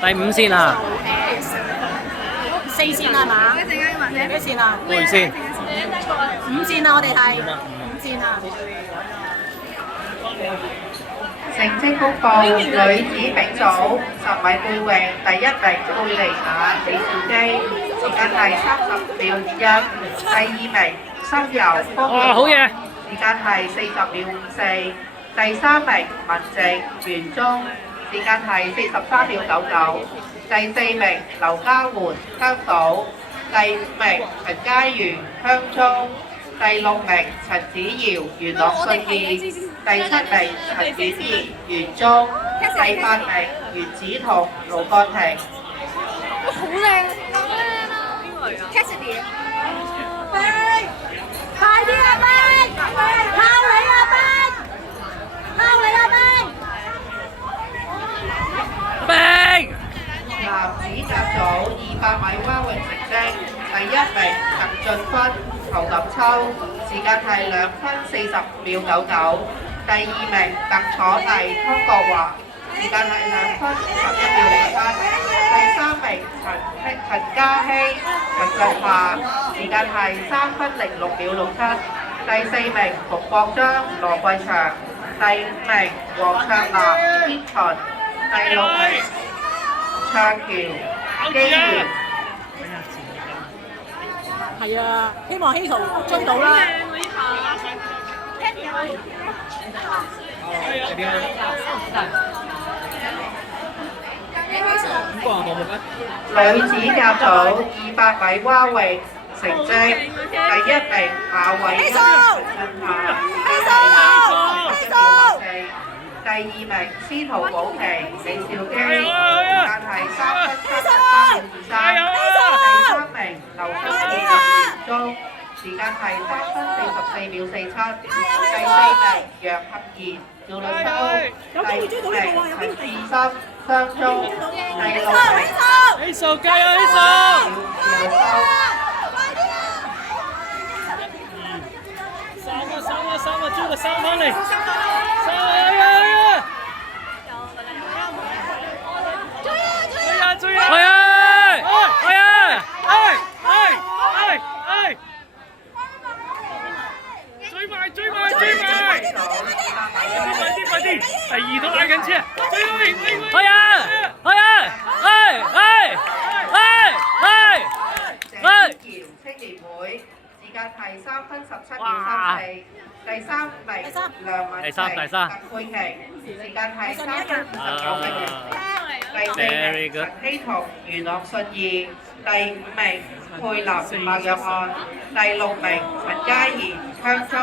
第五線啊，四線係嘛？一陣間問你幾線啊？會線。五線啊，我哋係五線啊。成績公佈，女子丙組10米背泳第1名貝尼亞李兆基，時間係30秒21；第2名深游方好嘢！時間係40秒54；第3名文靜袁中，時間係43秒99；第4名劉嘉媛香島，第5名陳嘉瑜香中。第6名陳子瑤元樂信義，第7名陳婉儀元中，第8名袁子彤盧幹廷。好靚，好靚啊！邊個嚟㗎 ？Cassidy。快啲啊，Ben！靠你啊，Ben！靠你啊，Ben！男子甲組200米蛙泳成績，第1名陳俊芬侯錦秋，時間係2分40秒99；第2名鄧楚麗湯國華，時間係2分51秒07；第3名陳嘉希陳振華，時間係3分06秒67；第4名馮國章羅桂祥，第5名黃卓南天群，第6名卓橋基源。係啊，希望希圖追到啦。女子甲組200米蛙泳成績，第1名馬偉恩陳夏，第2名司徒寶琪李兆基，時間係3分33秒23；第3名劉俊傑袁中，時間係3分44秒47；第4名楊杏賢趙律秋，第5名陳志森雙中，第6名希素加油，希素！趙律秋。三啊，追個3翻嚟，3啊！追啊！追埋！快啲！第2都拉緊車，追啊！青年會時間係3分17秒34，第3名梁文晴鄧佩琪，時間係3分59秒，第4名陳希彤袁樂信義，第5名佩林麥若翰，第6名陳嘉怡香洲。